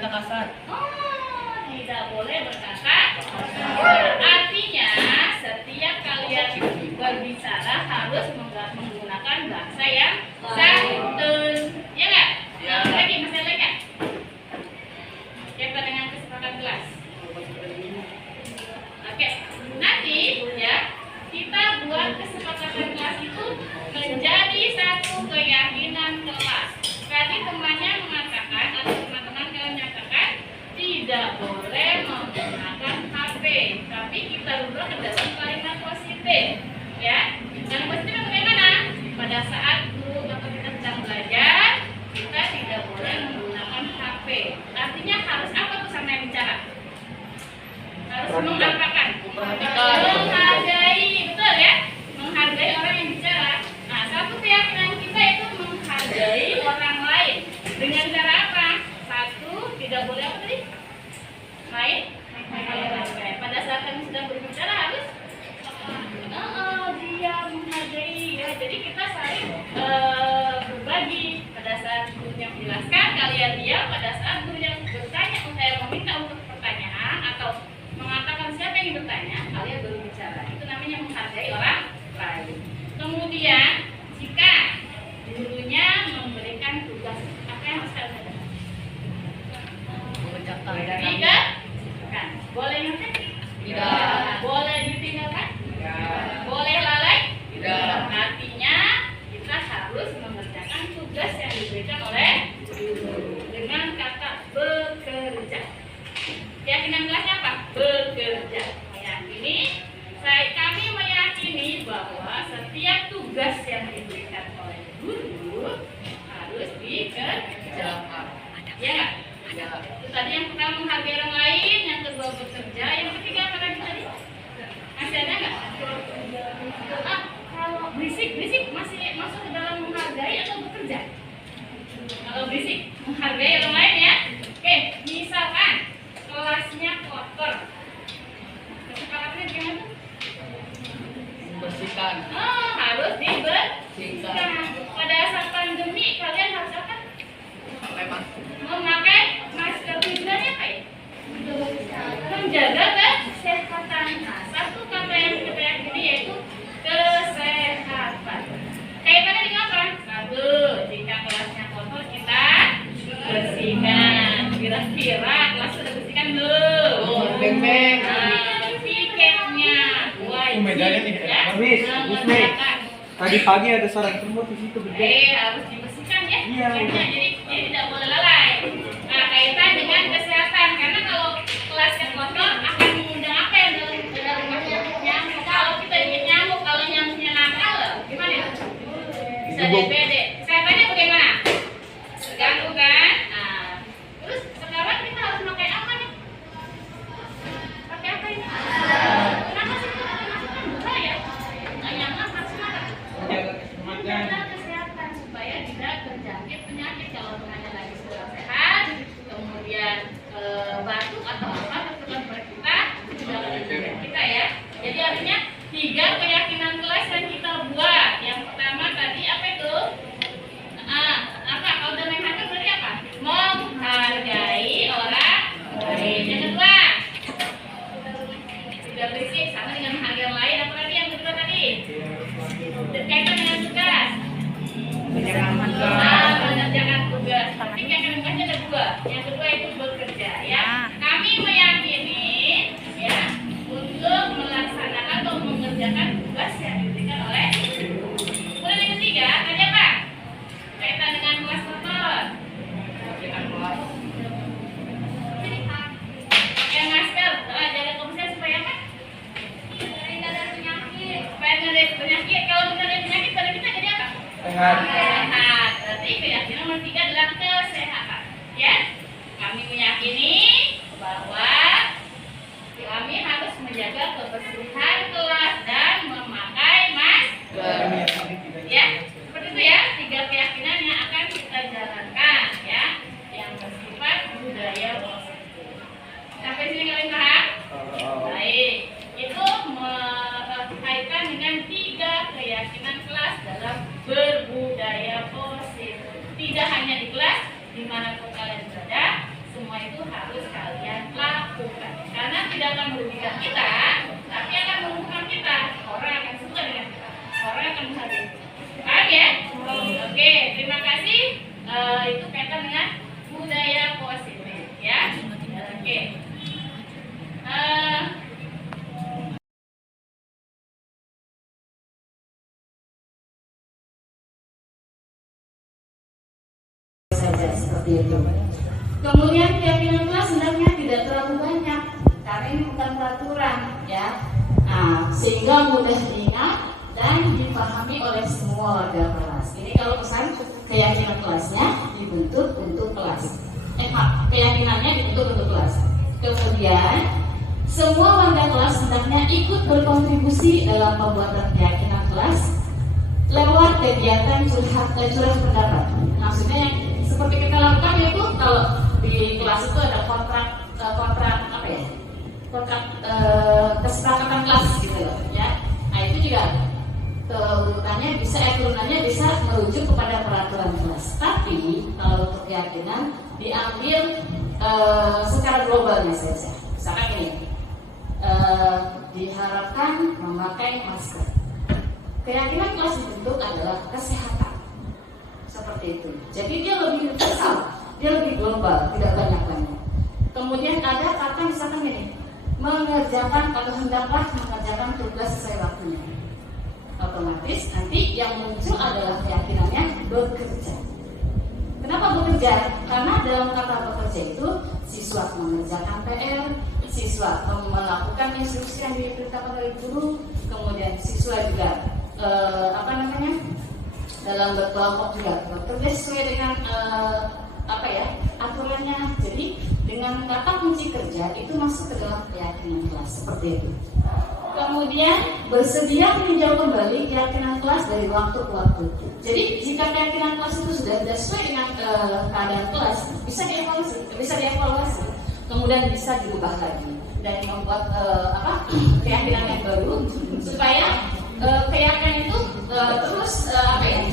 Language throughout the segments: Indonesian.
berkata kasar. Oh, tidak boleh berkata kasar. Artinya setiap kalian berbicara harus menggunakan bahasa yang santun, ya nggak? Ya. Lagi masih lagi nggak? Siapa dengan kesepakatan kelas? Oke, nanti ya kita buat kesepakatan kelas itu menjadi satu keyakinan kelas. Tadi temannya mengatakan atau teman-teman kalian nyatakan tidak boleh menggunakan HP, tapi kita rubah ke dalam kalimat positif, ya. Dan positifnya bagaimana? Pada saat guru atau kita sedang belajar, kita tidak boleh menggunakan HP. Artinya harus apa tuh sama yang bicara? Harus mengapakan? Menghargai, betul ya? Menghargai orang yang bicara. Nah, satu keyakinan kita itu menghargai orang lain. Dengan cara apa? Satu, tidak boleh apa tadi? Main HP. Pada saat kami sedang berbicara harus dia menghargai ya. Jadi kita saling berbagi. Pada saat guru yang menjelaskan, kalian diam. Pada saat guru yang bertanya, saya meminta untuk pertanyaan atau mengatakan siapa yang bertanya, kalian baru bicara. Itu namanya menghargai orang lain. Kemudian, jika gurunya memberikan tugas, apa yang harus kalian lakukan? Tidak. Kan. Boleh ngerti? Tidak. Boleh ditinggalkan? Tidak. Boleh lalai? Tidak. Artinya kita harus mengerjakan tugas yang diberikan oleh guru dengan kata bekerja. Keyakinan kelasnya apa? Bekerja. Kami meyakini bahwa setiap tugas yang diberikan oleh guru harus dikerjakan. Ya nggak? Ya. Itu tadi yang pertama menghargai orang lain, yang kedua bekerja, yang ketiga apa lagi tadi? Masih ada nggak? Kalau berisik masih masuk ke dalam menghargai atau bekerja? Kalau berisik, menghargai orang lain ya. Oke, misalkan kelasnya kotor, kesepakatannya gimana? Membersihkan. Oh, harus dibersihkan. Pada saat pandemi kalian harus apa? Memakai masker. Tujuannya apa ya? Menjaga kesehatan. Nah, satu kata yang kita yakini yaitu kesehatan. Kaitannya dengan apa? Satu, jika kelasnya kotor kita bersihkan. Kira-kira kelas sudah bersihkan belum? Oh, beng-beng. Piketnya wajib Medalnya nih, ya. Miss, Mengerjakan. Tadi pagi ada sarang semut di situ gede. Harus dibersihkan ya. Iya. Jadi tidak boleh lalai. Nah, kaitan dengan kesehatan karena kalau kelasnya kotor akan mengundang apa yang dalam nyamuk. Kalau kita ingin nyamuk, kalau nyamuknya nakal, gimana ya? Bisa DBD. Kesehatannya bagaimana? Terganggu kan? Nah, terus sekarang kita harus pakai apa nih? Pakai apa ini? Kenapa sih kita masukkan bahaya? Nggak nyaman harus apa? Menjaga kesehatan supaya tidak terjangkit penyakit. Kalau temannya lagi sedang sehat, kemudian batuk atau apa tertular pada kita, itu sudah terjangkit kita ya. Jadi artinya 3 keyakinan kelas yang kita buat. Yang pertama tadi apa itu? Apa? Kalau udah menghargai berarti apa? Menghargai orang lain. Yang kedua, tidak berisik sama dengan menghargai orang lain. Apa tadi yang kedua tadi? Berkaitan dengan tugas. Mengerjakan tugas. Tapi keyakinan kelasnya ada 2. Yang kedua itu bekerja ya. Kami meyakini ya untuk melaksanakan atau mengerjakan tugas yang diberikan oleh guru. Kemudian yang ketiga tadi apa? Kaitan dengan kelas kotor. Pakai masker, jaga kebersihan supaya apa? Tidak ada penyakit. Supaya tidak ada penyakit. Kalau tidak ada penyakit pada kita jadi apa? Sehat. Sehat. Berarti keyakinan nomor 3 adalah kesehatan. Ya, kami meyakini bahwa kami harus menjaga kebersihan kelas dan memakai masker. Ya, seperti itu ya 3 keyakinan yang akan kita jalankan ya, yang bersifat budaya positif. Sampai sini kalian paham? Baik, itu berkaitan dengan 3 keyakinan kelas dalam berbudaya positif. Tidak hanya di kelas, dimanapun kalian berada, semua semua itu harus kalian lakukan. Karena tidak akan merugikan kita, tapi akan menguntungkan kita. Orang akan suka dengan kita. Orang akan menghargai. Paham ya? Oke, terima kasih. Itu kaitan dengan budaya positif, ya. Oke. Saja seperti itu. Kemudian keyakinan kelas hendaknya tidak terlalu banyak karena ini bukan peraturan, ya. Nah, sehingga mudah diingat dan dipahami oleh semua warga kelas. Ini kalau pesan keyakinan kelasnya dibentuk untuk kelas. Keyakinannya dibentuk untuk kelas. Kemudian semua warga kelas hendaknya ikut berkontribusi dalam pembuatan keyakinan kelas lewat kegiatan curhat pendapat. Maksudnya yang seperti kita lakukan itu kalau di kelas itu ada kontrak apa ya? Kontrak kesepakatan kelas gitu loh, ya. Nah itu juga turunannya bisa merujuk kepada peraturan kelas. Tapi kalau untuk keyakinan diambil secara globalnya saja. Misalkan ini diharapkan memakai masker. Keyakinan kelas dibentuk adalah kesehatan. Seperti itu. Jadi dia lebih universal, dia lebih global, tidak banyak-banyak. Kemudian ada kata misalkan ini, mengerjakan atau hendaklah mengerjakan tugas sesuai waktunya. Otomatis nanti yang muncul adalah keyakinannya bekerja. Kenapa bekerja? Karena dalam kata bekerja itu siswa mengerjakan PR, siswa melakukan instruksi yang diperintahkan oleh guru, kemudian siswa juga dalam berkelompok juga bekerja sesuai dengan aturannya. Jadi dengan kata kunci kerja itu masuk ke dalam keyakinan kelas seperti itu. Kemudian bersedia meninjau kembali keyakinan kelas dari waktu ke waktu. Jadi jika keyakinan kelas itu sudah tidak sesuai dengan keadaan kelas, bisa dievaluasi, kemudian bisa diubah lagi dan membuat keyakinan yang baru supaya keyakinan itu terus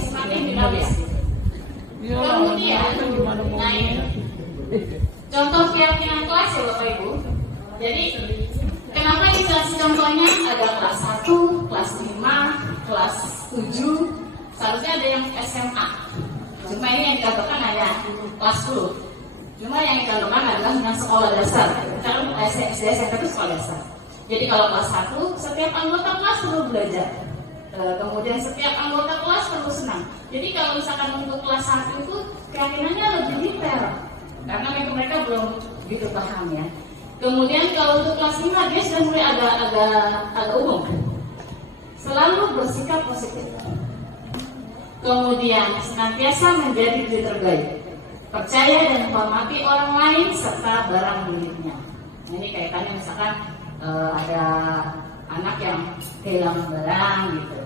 semakin dinamis. Kemudian, nah ini contoh keyakinan kelas ya Bapak Ibu. Jadi kenapa dikasih contohnya ada kelas 1, kelas 5, kelas 7, seharusnya ada yang SMA. Cuma ini yang digambarkan hanya kelas 10. Cuma yang digambarkan adalah yang sekolah dasar. Kalau SD SMP itu sekolah dasar. Jadi kalau kelas 1, setiap anggota kelas perlu belajar. Kemudian setiap anggota kelas perlu senang. Jadi kalau misalkan untuk kelas 1 itu keyakinannya lebih detail. Karena mereka belum gitu paham ya. Kemudian kalau untuk kelas 5 dia sudah mulai agak umum. Selalu bersikap positif. Kemudian senantiasa menjadi diri terbaik. Percaya dan menghormati orang lain serta barang miliknya. Nah, ini kaitannya misalkan ada anak yang kehilangan barang gitu.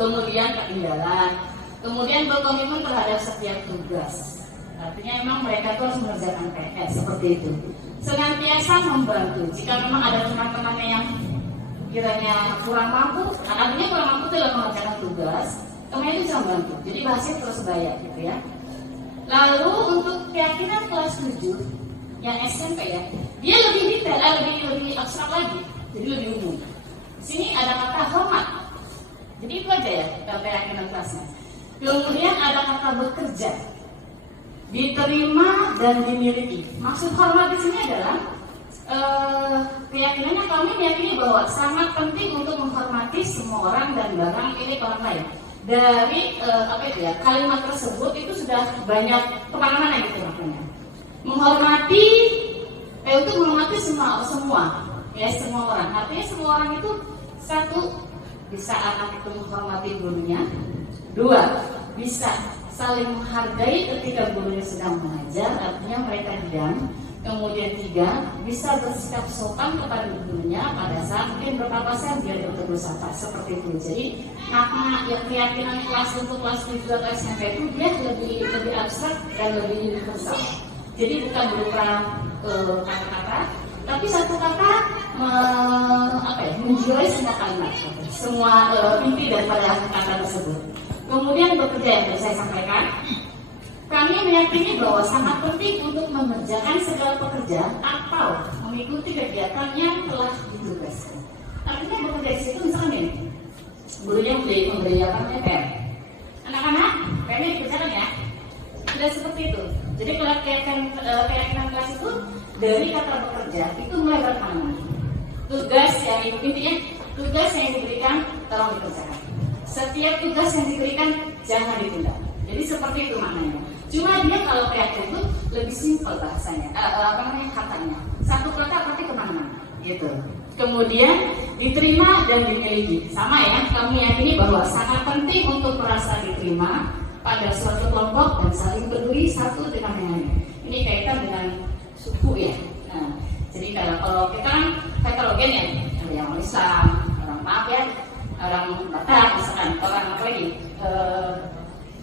Kemudian ketinggalan. Kemudian berkomitmen terhadap setiap tugas. Artinya memang mereka tuh harus mengerjakan PR seperti itu. Senantiasa membantu. Jika memang ada teman-temannya yang kiranya kurang mampu, artinya kurang mampu dalam mengerjakan tugas, temannya itu bisa membantu. Jadi bahasanya terus bayar gitu ya. Lalu untuk keyakinan kelas 7 yang SMP ya, dia lebih detail, lebih abstrak lagi, jadi lebih umum. Di sini ada kata hormat. Jadi itu aja ya keyakinan kelasnya. Kemudian ada kata bekerja. Diterima dan dimiliki. Maksud hormat di sini adalah keyakinannya kami meyakini bahwa sangat penting untuk menghormati semua orang dan barang milik orang lain. Dari kalimat tersebut itu sudah banyak kemana-mana gitu maknanya. Menghormati untuk menghormati semua orang. Artinya semua orang itu satu, bisa anak itu menghormati gurunya. 2, bisa saling menghargai ketika gurunya sedang mengajar, artinya mereka diam. Kemudian 3, bisa bersikap sopan kepada gurunya pada saat mungkin berpapasan dia bertegur sapa seperti itu. Jadi makna keyakinan kelas untuk kelas 7 atau SMP itu dia lebih abstrak dan lebih universal. Jadi bukan berupa kata-kata, tapi satu kata menjiwai semua kalimat, semua inti daripada kata tersebut. Kemudian bekerja yang tadi saya sampaikan. Kami meyakini bahwa sangat penting untuk mengerjakan segala pekerjaan atau mengikuti kegiatan yang telah ditugaskan. Artinya bekerja di situ misalkan ini, gurunya memberi apa namanya PR. Anak-anak, PR-nya dikerjakan ya. Tidak seperti itu. Jadi kalau keyakinan kelas itu dari kata bekerja itu mulai berkemana. Tugas yang intinya tugas yang diberikan tolong dikerjakan. Setiap tugas yang diberikan jangan ditunda. Jadi seperti itu maknanya. Cuma dia kalau keyakinan itu lebih simpel bahasanya, katanya. Satu kata berarti kemana-mana, gitu. Kemudian diterima dan dimiliki. Sama ya, kami yakini bahwa sangat penting untuk merasa diterima pada suatu kelompok dan saling peduli satu dengan yang lain. Ini kaitan dengan suku ya. Nah, jadi kalau kita kan heterogen ya, ada yang Islam, orang maaf ya, orang Batak misalkan, orang apa lagi,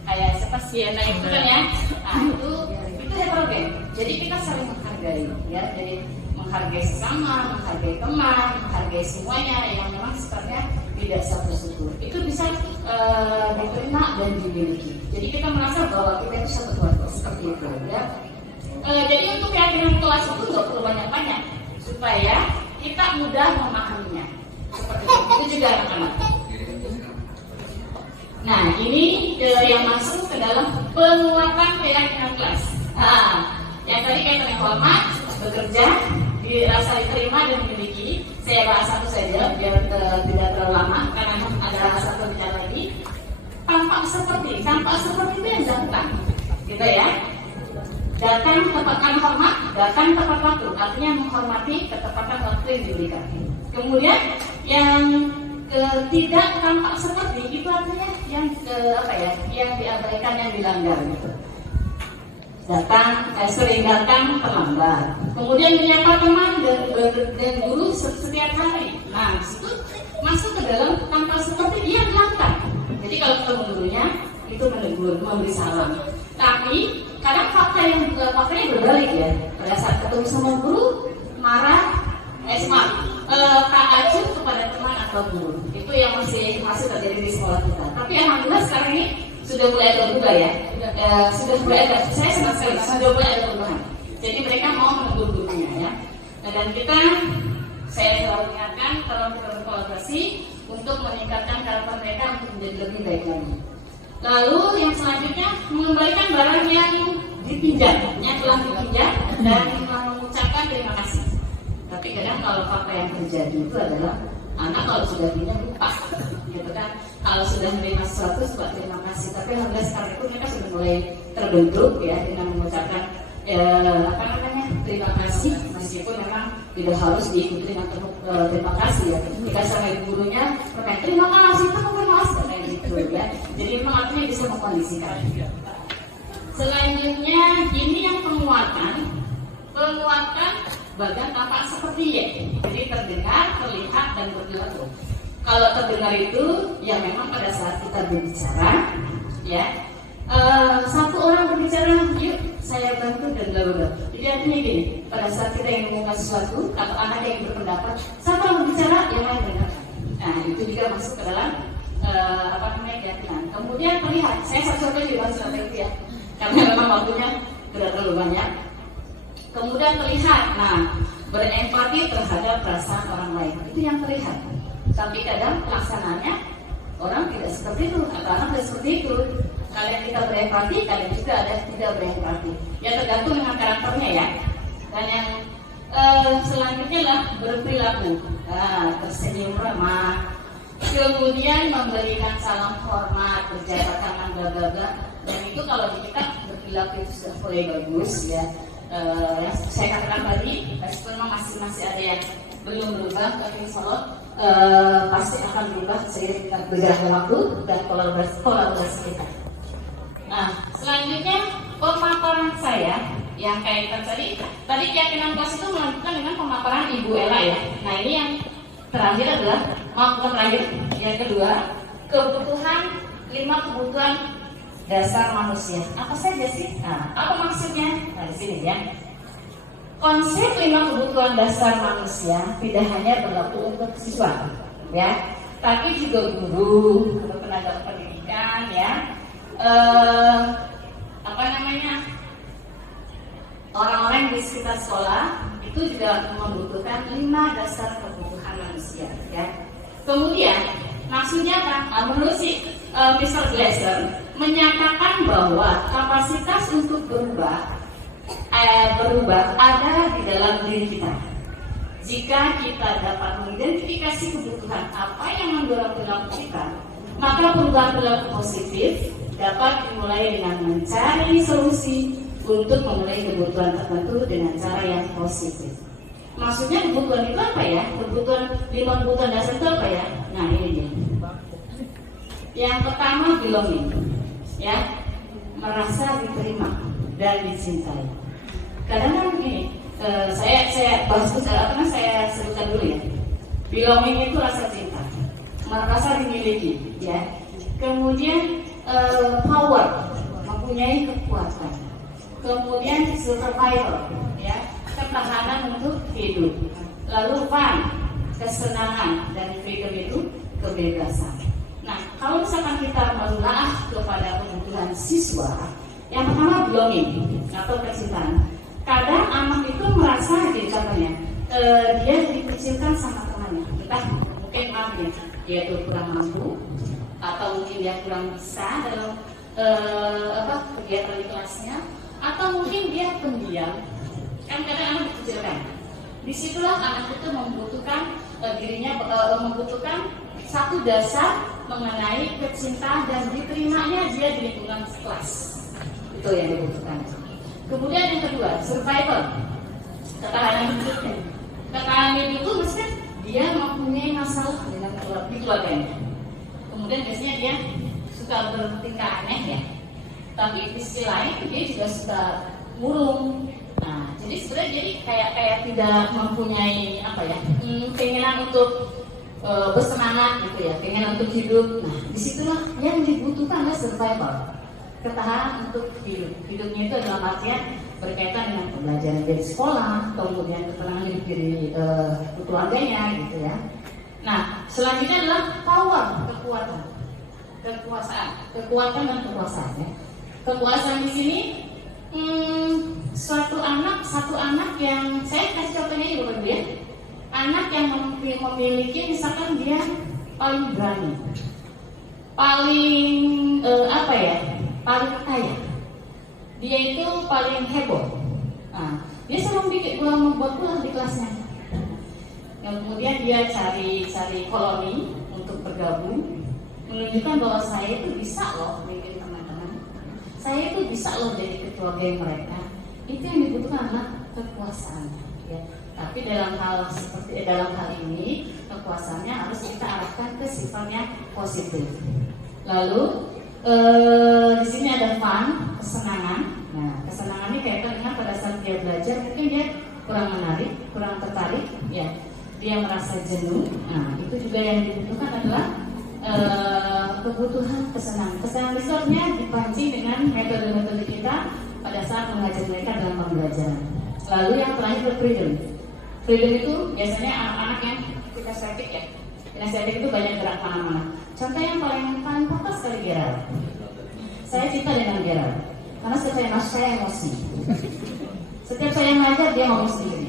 kayak siapa Siena itu kan ya. Nah itu heterogen. Jadi kita saling menghargai ya. Jadi menghargai sesama, menghargai teman, menghargai semuanya yang memang sifatnya tidak satu suku. Itu bisa diterima dan dimiliki. Jadi kita merasa bahwa kita itu satu keluarga seperti itu ya. Jadi untuk keyakinan kelas itu nggak perlu banyak-banyak supaya kita mudah memahaminya. Seperti itu juga anak-anak. Nah ini yang masuk ke dalam penguatan keyakinan kelas. Nah, yang tadi kaitan dengan hormat, bekerja, dirasa diterima dan memiliki. Saya bahas satu saja biar tidak terlalu lama karena ada satu bicara lagi. Tampak seperti itu yang dilakukan, gitu ya. Datang tepatkan hormat, datang tepat waktu, artinya menghormati ketepatan waktu yang diberikan. Kemudian yang tidak tampak seperti itu artinya yang yang diabaikan, yang dilanggar gitu. Sering datang terlambat. Kemudian menyapa teman dan guru setiap hari. Nah, itu masuk ke dalam tampak seperti dia dilakukan. Jadi kalau ketemu gurunya itu menegur, memberi salam. Tapi kadang faktanya berbalik ya. Pada saat ketemu sama guru marah, Kak acuh kepada teman atau guru. Itu yang masih terjadi di sekolah kita. Tapi alhamdulillah sekarang ini sudah mulai berubah ya. Sudah mulai ada, saya senang sekali sudah mulai ada perubahan. Jadi mereka mau menegur gurunya ya. Dan saya selalu ingatkan kalau kita berkolaborasi untuk meningkatkan karakter mereka untuk menjadi lebih baik lagi. Lalu yang selanjutnya mengembalikan barang yang dipinjam, yang telah dipinjam dan mengucapkan terima kasih. Tapi kadang kalau fakta yang terjadi itu adalah anak kalau sudah pinjam lupa, gitu kan. Kalau sudah menerima sesuatu sebab terima kasih. Tapi alhamdulillah sekarang itu mereka sudah mulai terbentuk ya dengan mengucapkan terima kasih, meskipun memang tidak harus diikuti dengan terima kasih ya. Jika sama gurunya berkata terima kasih, terima kasih kayak gitu ya. Jadi memang artinya bisa mengkondisikan. Selanjutnya ini yang penguatan bagian tampak seperti ya. Jadi terdengar, terlihat dan berperilaku. Kalau terdengar itu ya memang pada saat kita berbicara ya. Satu orang berbicara, yuk saya bantu dan bla. Jadi artinya gini, pada saat kita ingin mengungkap sesuatu atau anak yang berpendapat, satu orang berbicara, yang lain mendengarkan. Nah itu juga masuk ke dalam keyakinan. Kemudian terlihat, saya satu-satu juga seperti itu ya, karena memang waktunya tidak terlalu banyak. Kemudian terlihat, berempati terhadap perasaan orang lain, itu yang terlihat. Tapi kadang pelaksanaannya orang tidak seperti itu, atau anak tidak seperti itu. Kalian kita berempati, kalian juga ada tidak berempati. Ya tergantung dengan karakternya ya. Dan yang selanjutnya lah berperilaku, tersenyum ramah, kemudian memberikan salam hormat, berjabat tangan, bla. Dan itu kalau kita berperilaku itu sudah mulai bagus ya. Yang saya katakan tadi, memang masih ada yang belum berubah, tapi insya Allah pasti akan berubah seiring berjalannya waktu dan kolaborasi kita. Nah, selanjutnya pemaparan saya yang kaitan tadi keyakinan kelas itu melanjutkan dengan pemaparan Ibu Ella ya. Nah ini yang terakhir adalah, bukan terakhir, yang kedua, 5 kebutuhan dasar manusia. Apa saja sih? Nah, apa maksudnya? Nah di sini ya. Konsep 5 kebutuhan dasar manusia tidak hanya berlaku untuk siswa, ya, tapi juga guru, tenaga pendidikan, ya, namanya orang-orang di sekitar sekolah itu juga membutuhkan 5 dasar kebutuhan manusia, ya. Kemudian maksudnya apa? Menurut si Mr. Glasser menyatakan bahwa kapasitas untuk berubah ada di dalam diri kita. Jika kita dapat mengidentifikasi kebutuhan apa yang mendorong perilaku kita, maka perubahan perilaku positif dapat dimulai dengan mencari solusi untuk memenuhi kebutuhan tertentu dengan cara yang positif. Maksudnya kebutuhan itu apa ya? Kebutuhan 5 kebutuhan dasar itu apa ya? Nah ini dia. Yang pertama belonging, ya, merasa diterima dan dicintai. Kadang-kadang begini, saya bahas karena saya sebutkan dulu ya. Belonging itu rasa cinta, merasa dimiliki, ya. Kemudian power, mempunyai kekuatan. Kemudian survival, ya, ketahanan untuk hidup. Lalu fun, kesenangan, dan freedom itu kebebasan. Nah, kalau misalkan kita menelaah kepada kebutuhan siswa, yang pertama belonging atau kecintaan. Kadang anak itu merasa contohnya dia dikecilkan sama temannya, entah mungkin dia itu kurang mampu atau mungkin dia kurang bisa dalam kegiatan di kelasnya, atau mungkin dia pendiam. Kan kadang anak dikecilkan. Disitulah anak itu membutuhkan membutuhkan satu dasar mengenai kecintaan dan diterimanya dia di lingkungan kelas. Itu yang dibutuhkan. Kemudian yang kedua, survival, ketahanan hidupnya. Ketahanan hidup itu maksudnya dia mempunyai masalah dengan keluarganya. Kemudian biasanya dia suka bertingkah aneh, ya. Tapi di sisi lain dia juga suka murung. Nah, jadi sebenarnya kayak tidak mempunyai keinginan untuk bersemangat gitu ya, keinginan untuk hidup. Nah, disitulah yang dibutuhkan adalah survival, ketahanan untuk hidup. Hidupnya itu dalam artian berkaitan dengan pembelajaran di sekolah, kemudian ketenangan hidup diri keluarganya gitu ya. Nah, selanjutnya adalah power, kekuatan dan kekuasaan ya. Kekuasaan di sini satu anak yang saya kasih contohnya ini Bapak Ibu ya. Anak yang memiliki misalkan dia paling berani, paling paling kaya, dia itu paling heboh. Nah, dia selalu membuat ulah di kelasnya. Yang kemudian dia cari koloni untuk bergabung, menunjukkan bahwa saya itu bisa loh bikin teman-teman, saya itu bisa loh jadi ketua geng mereka. Itu yang dibutuhkan adalah kekuasaan. Ya. Tapi dalam hal ini kekuasaannya harus kita arahkan ke sifat yang positif. Lalu di sini ada fun, kesenangan. Nah, kesenangan ini kaitan dengan pada saat dia belajar mungkin dia kurang menarik, kurang tertarik, ya. Dia merasa jenuh. Nah, itu juga yang dibutuhkan adalah kebutuhan kesenangan. Kesenangan itu artinya dipancing dengan metode-metode kita pada saat mengajar mereka dalam pembelajaran. Lalu yang terakhir freedom. Freedom itu biasanya anak-anak yang kinestetik ya. Kinestetik itu banyak gerak mana-mana. Contoh yang paling pokok sekali Gerald. Saya cinta dengan Gerald karena setiap saya emosi. Setiap saya mengajar dia ngomong sendiri.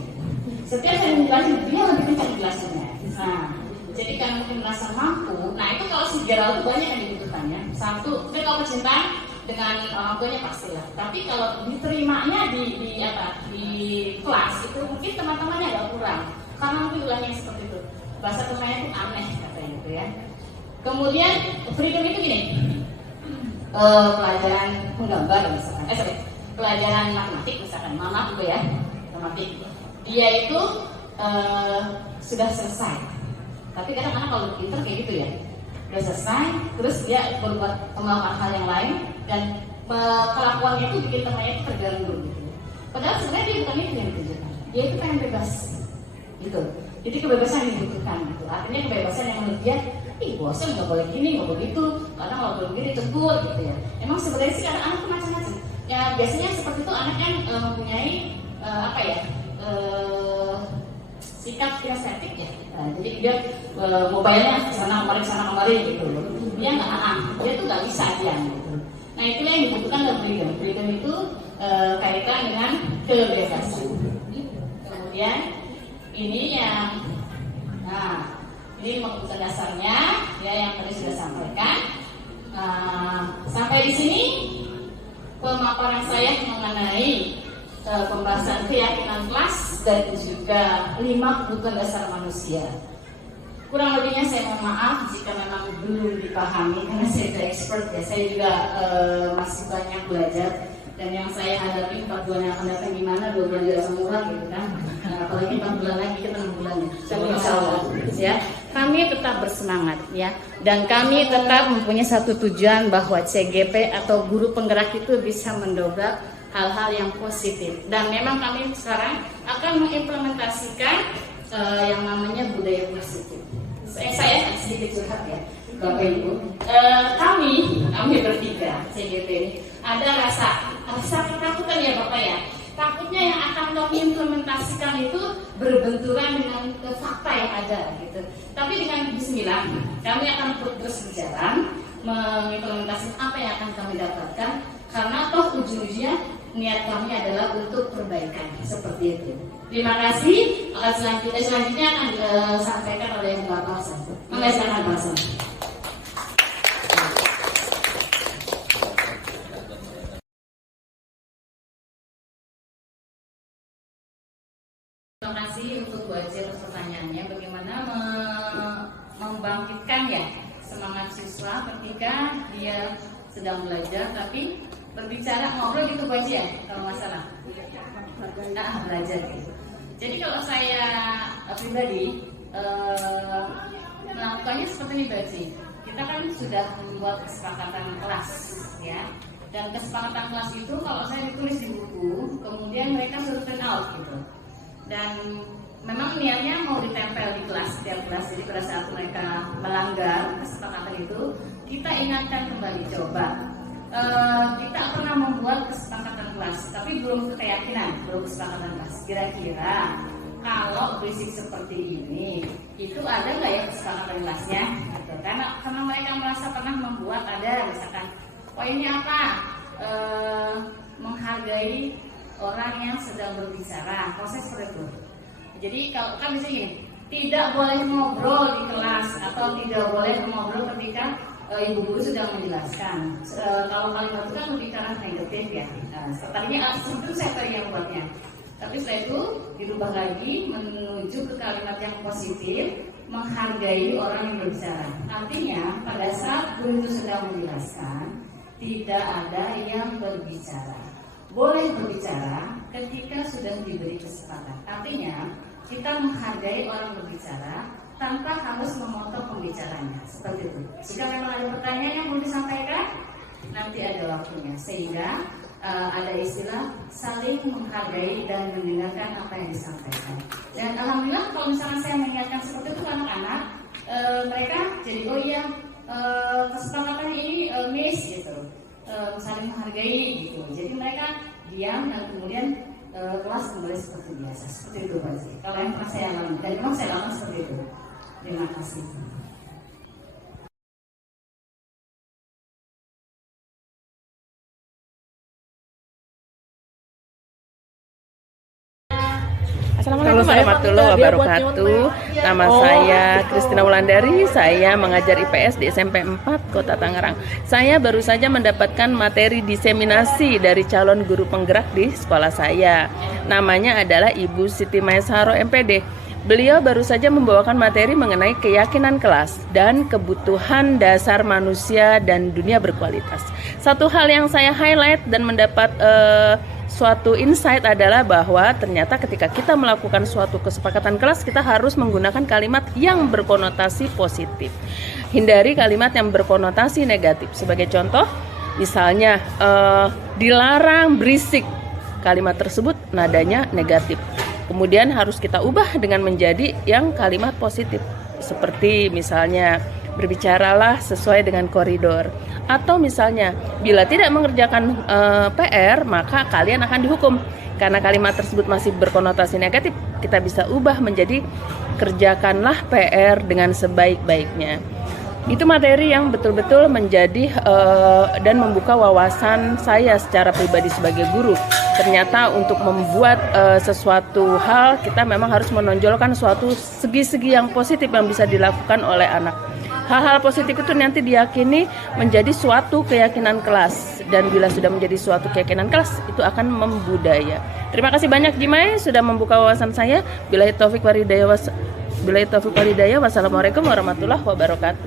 Setiap saya menjelasin dia lebih kencang jelasinnya. Nah, jadi kan mungkin merasa mampu. Nah itu kalau si Gerald itu banyak yang dibutuhkannya. Satu, dia kalau kecintaan dengan orang tuanya pastilah. Tapi kalau diterimanya di kelas itu mungkin teman-temannya agak kurang. Karena mungkin ulahnya seperti itu. Bahasa temannya itu aneh katanya gitu ya. Kemudian freedom itu gini. Pelajaran menggambar misalkan. Pelajaran matematik misalkan. Mama itu ya, matematik. Dia itu sudah selesai. Tapi kadang-kadang kalau pinter kayak gitu ya. Udah selesai, terus dia melakukan hal yang lain dan kelakuannya itu bikin temannya itu terganggu gitu. Padahal sebenarnya dia bukan itu yang ditunjukkan. Dia itu pengen bebas gitu. Jadi kebebasan yang dibutuhkan gitu. Artinya kebebasan yang menurut dia, bosan nggak boleh gini, nggak boleh itu, kadang kalau boleh begini tegur gitu ya. Emang sebenarnya sih anak-anak itu macam-macam. Ya biasanya seperti itu anak yang mempunyai sikap kinestetik ya. Jadi dia mobilenya sana kemari gitu. Dia nggak, dia tuh nggak bisa dia gitu. Nah itulah yang dibutuhkan dalam freedom. Freedom itu kaitan dengan kebebasan. Kemudian ini yang, nah ini kebutuhan dasarnya ya yang tadi sudah sampaikan. Sampai di sini pemaparan saya mengenai pembahasan keyakinan kelas dan juga 5 kebutuhan dasar manusia. Kurang lebihnya saya mohon maaf jika memang belum dipahami karena saya tidak expert ya. Saya juga masih banyak belajar, dan yang saya hadapi 4 bulan yang akan datang gimana, 2 bulan tidak semurah gitu kan. Apalagi 4 bulan lagi, kita 6 bulan ya. Insya Allah ya. Kami tetap bersemangat ya, dan kami tetap mempunyai satu tujuan bahwa CGP atau guru penggerak itu bisa mendobrak hal-hal yang positif. Dan memang kami sekarang akan mengimplementasikan yang namanya budaya positif. Saya sedikit curhat ya, Bapak Ibu. Kami bertiga CGP ini ada rasa ketakutan ya Bapak ya. Takutnya yang akan kami implementasikan itu berbenturan dengan fakta yang ada gitu. Tapi dengan Bismillah kami akan terus berjalan mengimplementasikan apa yang akan kami dapatkan, karena toh ujung-ujungnya niat kami adalah untuk perbaikan seperti itu. Terima kasih. Selanjutnya akan disampaikan oleh Mbak Pasang. Mengesahkan Pasang. Terima kasih untuk Bu Aci atas pertanyaannya. Bagaimana membangkitkan ya semangat siswa ketika dia sedang belajar tapi berbicara, ngobrol gitu Bu Aci ya kalau nggak salah. Belajar gitu. Jadi kalau saya pribadi melakukannya seperti ini Bu Aci. Kita kan sudah membuat kesepakatan kelas ya. Dan kesepakatan kelas itu kalau saya ditulis di buku, kemudian mereka suruh print out gitu. Dan memang niatnya mau ditempel di kelas, setiap kelas. Jadi pada saat mereka melanggar kesepakatan itu, kita ingatkan kembali. Coba kita pernah membuat kesepakatan kelas, tapi belum keyakinan, belum kesepakatan kelas. Kira-kira kalau berisik seperti ini, itu ada nggak ya kesepakatan kelasnya? Gitu. Karena mereka merasa pernah membuat ada, misalkan poinnya apa? Menghargai orang yang sedang berbicara, proses seperti itu. Jadi kalau kan bisa gini, tidak boleh ngobrol di kelas atau tidak boleh ngobrol ketika ibu guru sedang menjelaskan. Kalau kalimat itu kan lebih karena negatif ya. Tadinya itu saya tadi yang buatnya, tapi setelah itu dirubah lagi menuju ke kalimat yang positif, menghargai orang yang berbicara. Artinya pada saat guru itu sedang menjelaskan, tidak ada yang berbicara. Boleh berbicara ketika sudah diberi kesempatan. Artinya kita menghargai orang berbicara tanpa harus memotong pembicaranya. Seperti itu. Jika memang ada pertanyaan yang mau disampaikan, nanti ada waktunya. Sehingga ada istilah saling menghargai dan mendengarkan apa yang disampaikan. Dan alhamdulillah kalau misalnya saya mengingatkan seperti itu anak-anak, mereka jadi oh iya kesepakatan ini miss gitu. Saling menghargai gitu. Jadi mereka diam dan kemudian kelas kembali seperti biasa. Seperti itu Pak Zee. Kalau yang pernah saya alami, dan memang saya lakukan seperti itu. Terima kasih. Assalamualaikum warahmatullahi wabarakatuh. Nama saya Kristina Wulandari. Saya mengajar IPS di SMP 4 Kota Tangerang. Saya baru saja mendapatkan materi diseminasi dari calon guru penggerak di sekolah saya. Namanya adalah Ibu Siti Maesaro MPD. Beliau baru saja membawakan materi mengenai keyakinan kelas dan kebutuhan dasar manusia dan dunia berkualitas. Satu hal yang saya highlight dan mendapat suatu insight adalah bahwa ternyata ketika kita melakukan suatu kesepakatan kelas, kita harus menggunakan kalimat yang berkonotasi positif. Hindari kalimat yang berkonotasi negatif. Sebagai contoh, misalnya dilarang berisik. Kalimat tersebut nadanya negatif. Kemudian harus kita ubah dengan menjadi yang kalimat positif. Seperti misalnya berbicaralah sesuai dengan koridor. Atau misalnya, bila tidak mengerjakan PR, maka kalian akan dihukum. Karena kalimat tersebut masih berkonotasi negatif, kita bisa ubah menjadi kerjakanlah PR dengan sebaik-baiknya. Itu materi yang betul-betul menjadi dan membuka wawasan saya secara pribadi sebagai guru. Ternyata untuk membuat sesuatu hal, kita memang harus menonjolkan suatu segi-segi yang positif yang bisa dilakukan oleh anak. Hal-hal positif itu nanti diyakini menjadi suatu keyakinan kelas, dan bila sudah menjadi suatu keyakinan kelas, itu akan membudaya. Terima kasih banyak Jimai sudah membuka wawasan saya. Billahi taufik walhidayah. Wassalamualaikum warahmatullahi wabarakatuh.